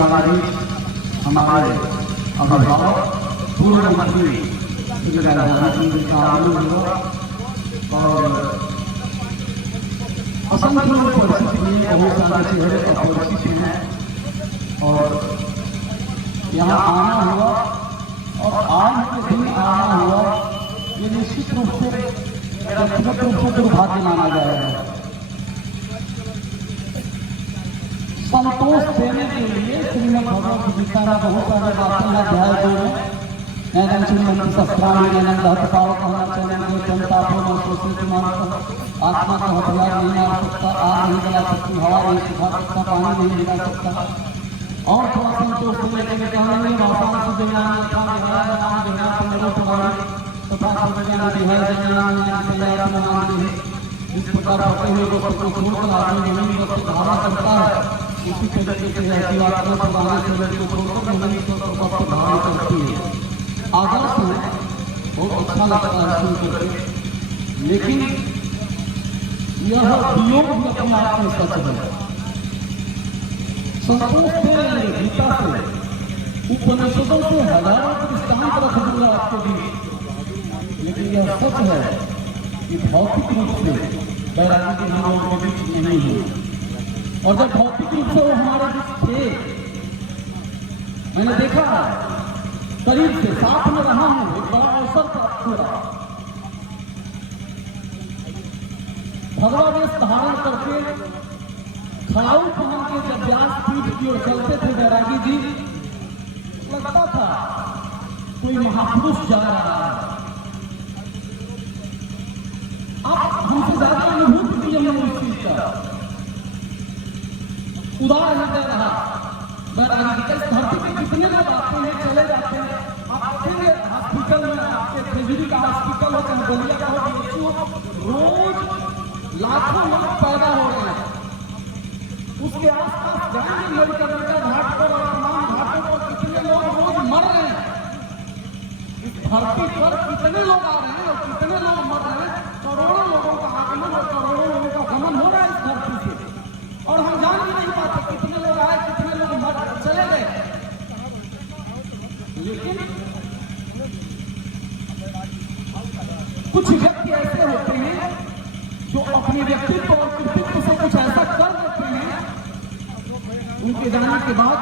हमारे अभिभावक पूर्व मंत्री और असंख्य परिस्थिति में बहुत सारे चेहरे अपरिचित हैं और यहाँ आना हुआ और आज के दिन आना हुआ ये निश्चित रूप से व्यक्तिगत रूप से दुर्भाग्य माना जाएगा। संतोष देने के लिए श्रीमद् भगवद गीता का बहुत सारे बातें हैं अध्याय 2 में नैनम श्रीमंत शस्त्राणी नैनम दहत पावक चलन जनता को शोषित मानता आत्मा का हथियार नहीं मार सकता, आग नहीं जला सकती, हवा नहीं सुखा सकता, पानी नहीं मिला सकता। और थोड़ा संतोष देने के लिए कहेंगे भाषा से जनान था नाम जगह पंद्रह तुम्हारी तथा सर्वज्ञान विहार जनान कल्याण मान दे। इस प्रकार पढ़ते हुए वो सबको छोड़कर आदमी जमीन पर धारा करता है, उसी तरीके से ऐसी आत्मा प्रदान शरीर को छोड़कर जमीन पर धारण करती है। आदर्श में बहुत अच्छा लगता है सुन करके, लेकिन यह वियोग भी अपने आप में सच है। संतोष दे रहे गीता से उपनिषदों से हजारों दृष्टांत रख दूंगा आपके बीच, लेकिन यह सच है कि भौतिक रूप से वैरागी के हम लोगों के बीच नहीं है। और जब भौतिक रूप से वो हमारे बीच थे, मैंने देखा करीब से साथ में रहा हूं, एक बड़ा अवसर प्राप्त हुआ। भगवा वेश धारण करके खड़ाऊ पहन के जब व्यास पीठ की ओर चलते थे वैरागी जी, लगता था कोई महापुरुष जा रहा है। आप हमसे ज्यादा अनुभूति की हमने इस चीज का उदार नहीं दे रहा। वैरागी जी इस धरती पे कितने लोग आते हैं चले जाते हैं। आप देखेंगे हॉस्पिटल में आपके ट्रेजरी का हॉस्पिटल हो चाहे बलिया का हो, रोज लाखों लोग पैदा हो रहे हैं। उसके आसपास जाएंगे मेडिकल घाट पर और तमाम घाटों पर कितने लोग रोज मर रहे हैं। इस धरती पर कितने लोग आ रहे हैं और कितने लोग मर रहे हैं। करोड़ों लोगों का आगमन और करोड़ों लोगों का गमन हो रहा है इस धरती से, और हम जान भी नहीं पाते कितने लोग आए कितने लोग मर चले गए। लेकिन कुछ व्यक्ति ऐसे होते हैं जो अपने व्यक्तित्व और कृतित्व से कुछ ऐसा कर देते हैं, उनके जाने के बाद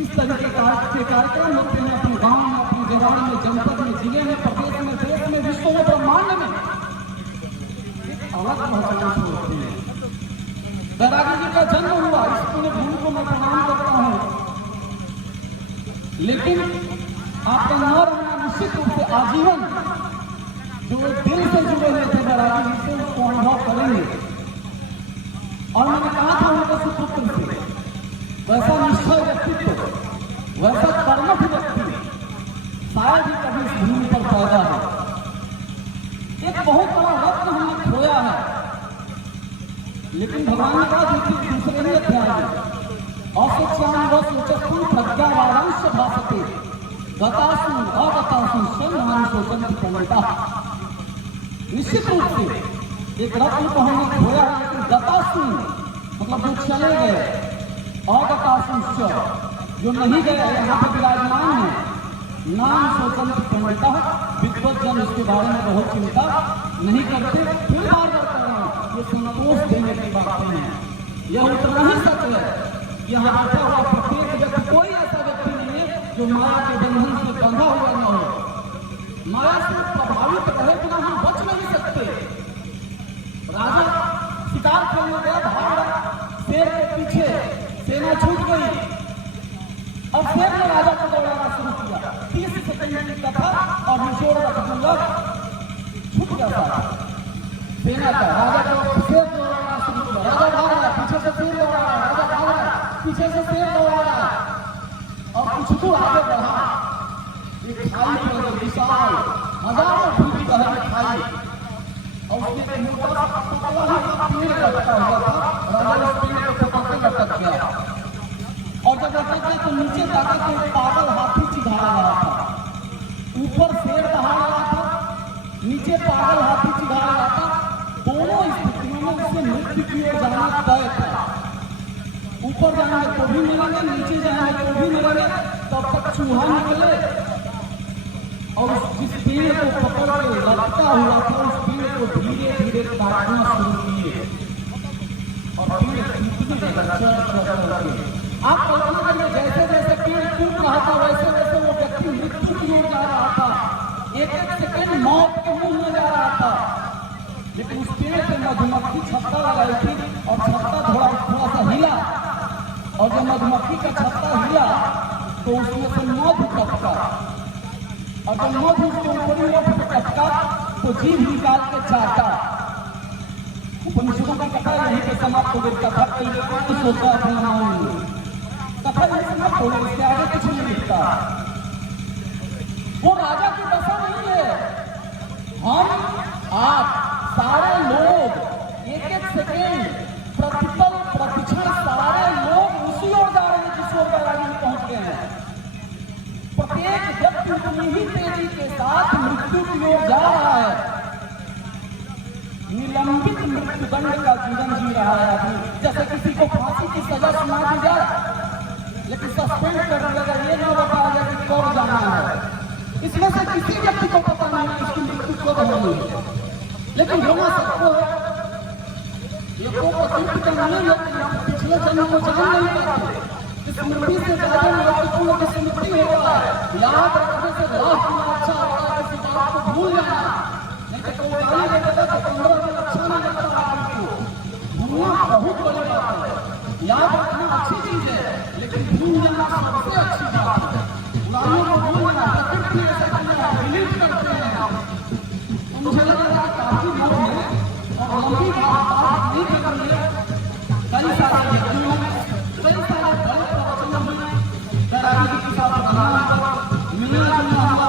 इस तरीके का कार्यक्रम होते हैं अपने गांव में, अपने जगह में, जनपद में, जिले में, प्रदेश में, देश में, विश्व में, ब्रह्मांड में अलग पहचान होती है। वैरागी जी का जन्म हुआ, इस पूरे भूमि को मैं प्रणाम करता हूं, लेकिन आपका न रहना निश्चित रूप से आजीवन जो दिल से जुड़े हुए थे वैरागी जी से उसको अनुभव करेंगे। और मैंने कहा था उनके सुपुत्र से, वैसा निश्चय व्यक्तित्व, वैसा कर्मठ व्यक्ति शायद ही कभी इस भूमि पर पैदा है। एक बहुत बड़ा रत्न हमने खोया है, लेकिन भगवान का दूसरे ही अध्याय में अशिक्षान व सोचस्तु प्रज्ञावांश भाषते गतासु अगतासु संधान सोचन प्रणता। निश्चित रूप से एक रत्न को हमने खोया है, लेकिन गतासु मतलब जो चले गए, अगतासु जो नहीं गए यहाँ पर विराजमान है। नाम सोचन प्रणता, विद्वत जन इसके बारे में बहुत चिंता नहीं करते। फिर बार बार कर रहा हूं, ये संतोष देने की बातें हैं। यह उतना ही सच है, यहाँ बैठा हुआ प्रत्येक व्यक्ति, कोई ऐसा व्यक्ति नहीं है जो माया के बंधन से बंधा हुआ न हो। माया से प्रभावित रहे बिना हम बच नहीं सकते। राजा शिकार करने गया, भाग रहा, शेर के पीछे सेना छूट गई और शेर ने राजा को दौड़ाना शुरू किया। 30 सेकंड की कथा और निचोड़ रख दूंगा, छूट गया सेना का। राजा को शेर दौड़ाना शुरू किया, राजा भाग रहा, पीछे से शेर दौड़ा रहा, राजा भाग रहा, पीछे से शेर दौड़ा रहा और कुछ तो आगे बढ़ा। एक खाई पर विशाल हजारों फीट गहरी खाई और उसके मोटा पेड़ लटका हुआ था। राजा उस पेड़ को पकड़ के लटक गया और जब लटक गया तो नीचे जाकर के एक पागल हाथी चिढ़ा रहा था। ऊपर शेर दहाड़ रहा था, नीचे पागल हाथी चिढ़ा रहा था। दोनों स्थितियों में उससे मृत्यु की ओर जाना तय था। ऊपर जाएंगे तो भी मरेंगे, नीचे जाएंगे तो भी मरेंगे, तब तक चूहा निकले और जिस पेड़ को पकड़ के लटका हुआ था उस पेड़ को धीरे धीरे काटना शुरू किए और पेड़ टूटने लगा। आप कल्पना करिए, जैसे जैसे पेड़ टूट रहा था वैसे वैसे वो व्यक्ति मृत्यु की ओर जा रहा था, एक एक सेकंड मौत के मुंह में जा रहा था। लेकिन उस पेड़ पे मधुमक्खी छत्ता लगाई थी और छत्ता थोड़ा सा हिला और जब मधुमक्खी का छत्ता हिला तो उसमें से मधु टपका और जब मधु उसके ऊपर टपका तो जीभ निकाल के चाटा। उपनिषदों की कथा यहीं पे समाप्त हो गई। कथा कहीं सोचा अपना कथा यही समाप्त हो गई, इसके आगे कुछ नहीं लिखता। वो राजा की दशा नहीं है। हम आप सारे लोग एक एक सेकेंड प्रतिपल प्रतिक्षण सारे लोग उसी ओर जा रहे हैं जिस ओर बैरागी में पहुंच गए हैं। प्रत्येक व्यक्ति उतनी ही तेजी के साथ मृत्यु की ओर जा रहा है। निलंबित मृत्युदंड का जीवन जी रहा है आदमी। जैसे किसी को फांसी की सजा सुना दी जाए लेकिन सस्पेंड करने लगा, ये ना बताया जाए कि कब जाना है। इसमें से किसी व्यक्ति को पता नहीं कि उसकी मृत्यु कब होनी है, लेकिन होना सबको है। ये को प्रतीत करने लेकिन हम पिछले जन्म को जान नहीं पाते। स्मृति से ज्यादा महत्वपूर्ण की स्मृति होता है। याद रखने से लाख गुना अच्छा होता है किसी बात को भूल जाना। नहीं तो गाली देता तो 15 दिन अच्छा नहीं लगता आदमी को। भूलना बहुत बड़ी बात है। याद रखना अच्छी चीज है लेकिन भूल जाना सबसे अच्छी बात है। पुरानों को भूलना प्रकृति ऐसा करना रिलीज करते हैं। मुझे लग रहा है काफी लोग हैं और लंबी बात नहीं कर रहे। कई सारे व्यक्तियों कई सारे बड़े प्रवचनों में बैरागी के साथ बनाना मिलना जुलना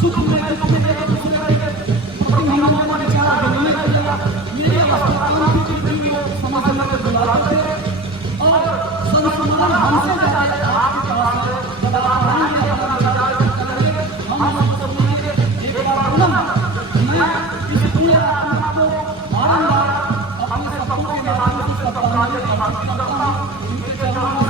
सुख में दुख में एक दूसरे के प्रति हमारा विचार बदलने के लिए मेरे अस्पताल की जिंदगी को समझने के बुलाते थे और संस्मरण हमसे ज्यादा आपके पास जब आप आएंगे अपना विचार करेंगे हम आपको सुनेंगे। एक बार मैं इस पूरे आत्मा को बारंबार अपने शब्दों के माध्यम से सत्ता करता हूँ। इनके चरणों